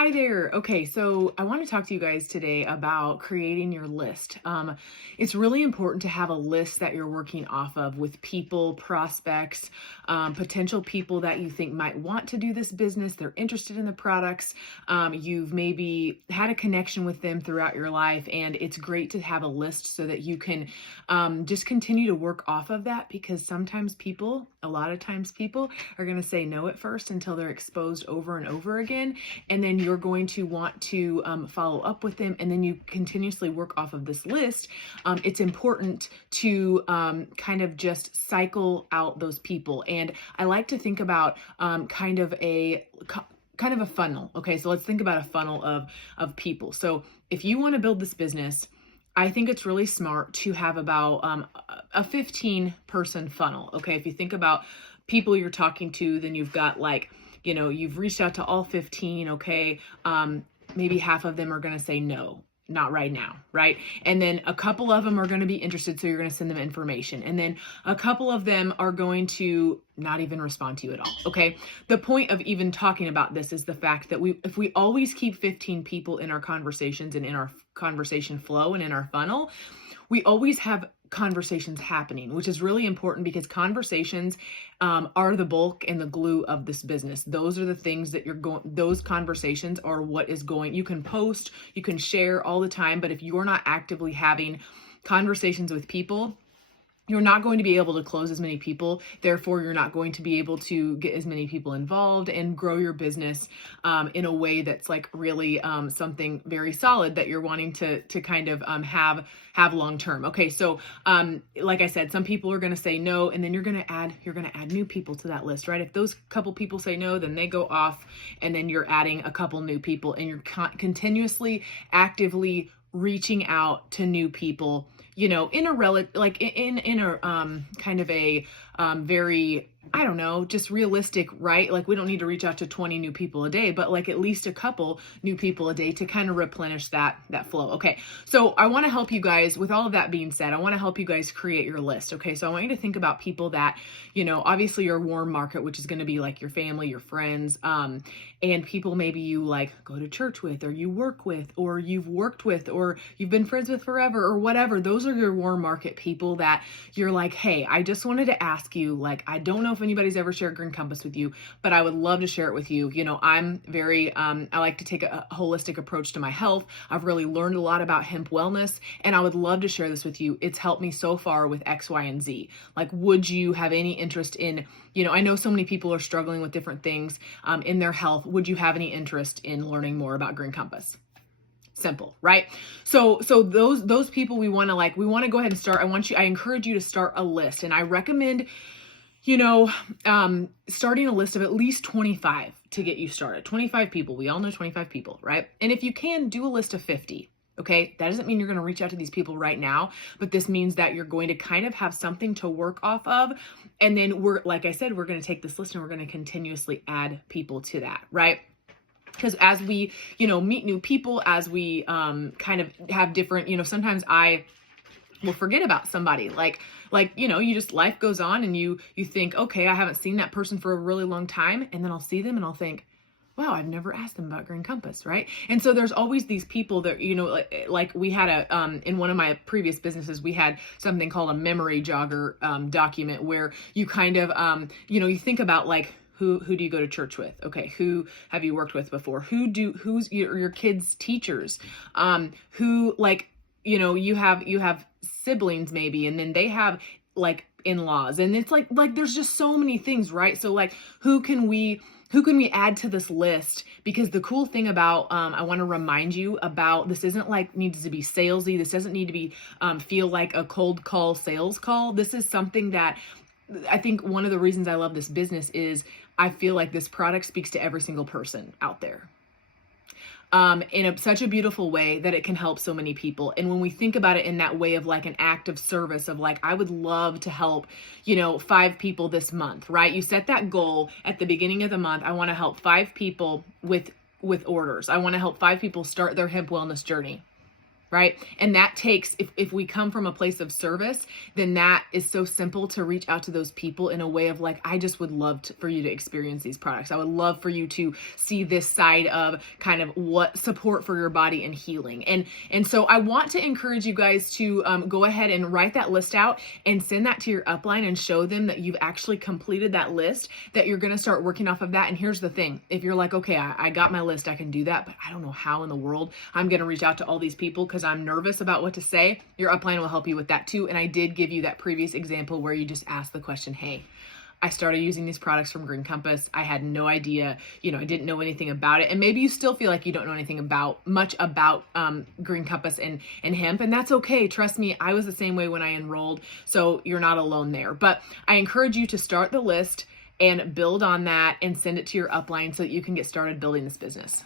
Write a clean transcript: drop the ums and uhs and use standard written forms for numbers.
Hi there. Okay, so I want to talk to you guys today about creating your list. It's really important to have a list that you're working off of with people, prospects, potential people that you think might want to do this business. They're interested in the products. You've maybe had a connection with them throughout your life, and it's great to have a list so that you can just continue to work off of that because a lot of times people are going to say no at first until they're exposed over and over again. And then you're going to want to follow up with them, and then you continuously work off of this list. It's important to kind of just cycle out those people. And I like to think about kind of a funnel. Okay, so let's think about a funnel of people. So if you want to build this business, I think it's really smart to have about a 15-person funnel. Okay, if you think about people you're talking to, then you've got you've reached out to all 15, okay? Maybe half of them are going to say no, not right now, right? And then a couple of them are going to be interested, so you're going to send them information. And then a couple of them are going to not even respond to you at all, okay? The point of even talking about this is the fact that if we always keep 15 people in our conversations and in our conversation flow and in our funnel, we always have conversations happening, which is really important because conversations are the bulk and the glue of this business. Those are the things that those conversations are what is going. You can post, you can share all the time, but if you're not actively having conversations with people, you're not going to be able to close as many people. Therefore, you're not going to be able to get as many people involved and grow your business in a way that's like really something very solid that you're wanting to kind of have long term. Okay, so like I said, some people are going to say no, and then you're going to add new people to that list, right? If those couple people say no, then they go off, and then you're adding a couple new people, and you're continuously, actively reaching out to new people, in a kind of a very, I don't know, just realistic, right? Like we don't need to reach out to 20 new people a day, but like at least a couple new people a day to kind of replenish that flow. Okay. So I want to help you guys with all of that being said. I want to help you guys create your list. Okay. So I want you to think about people that, obviously your warm market, which is going to be like your family, your friends, and people maybe you like go to church with, or you work with, or you've worked with, or you've been friends with forever, or whatever. Those are your warm market people that you're like, hey, I just wanted to ask you, like, I don't know if anybody's ever shared Green Compass with you, but I would love to share it with you. I'm very, I like to take a holistic approach to my health. I've really learned a lot about hemp wellness, and I would love to share this with you. It's helped me so far with X, Y, and Z. Like, would you have any interest in, I know so many people are struggling with different things in their health. Would you have any interest in learning more about Green Compass? Simple, right? So those people we want to go ahead and start. I encourage you to start a list, and I recommend starting a list of at least 25 to get you started. 25 people. We all know 25 people, right? And if you can, do a list of 50. Okay. That doesn't mean you're going to reach out to these people right now, but this means that you're going to kind of have something to work off of. And then like I said, we're going to take this list and we're going to continuously add people to that, right? Because as we, meet new people, as we kind of have different, sometimes I will forget about somebody you just, life goes on and you think, okay, I haven't seen that person for a really long time. And then I'll see them and I'll think, wow, I've never asked them about Green Compass, right? And so there's always these people that, like we had in one of my previous businesses, we had something called a memory jogger document where you kind of, you think about like, who do you go to church with? Okay. Who have you worked with before? Who's your kids' teachers? Who you have siblings maybe, and then they have like in-laws, and it's like there's just so many things, right? So like, who can we add to this list? Because the cool thing about, I want to remind you about, this isn't like needs to be salesy. This doesn't need to be, feel like a cold call sales call. This is something that I think one of the reasons I love this business is I feel like this product speaks to every single person out there. In such a beautiful way that it can help so many people. And when we think about it in that way of like an act of service of like, I would love to help, 5 people this month, right? You set that goal at the beginning of the month. I want to help 5 people with orders. I want to help 5 people start their hemp wellness journey. right? And that takes, if we come from a place of service, then that is so simple to reach out to those people in a way of like, I just would love for you to experience these products. I would love for you to see this side of kind of what support for your body and healing. And so I want to encourage you guys to go ahead and write that list out and send that to your upline and show them that you've actually completed that list, that you're going to start working off of that. And here's the thing. If you're like, okay, I got my list, I can do that, but I don't know how in the world I'm going to reach out to all these people because I'm nervous about what to say, your upline will help you with that too. And I did give you that previous example where you just ask the question, hey, I started using these products from Green Compass. I had no idea, I didn't know anything about it. And maybe you still feel like you don't know anything much about Green Compass and hemp, and that's okay. Trust me, I was the same way when I enrolled, so you're not alone there. But I encourage you to start the list and build on that and send it to your upline so that you can get started building this business.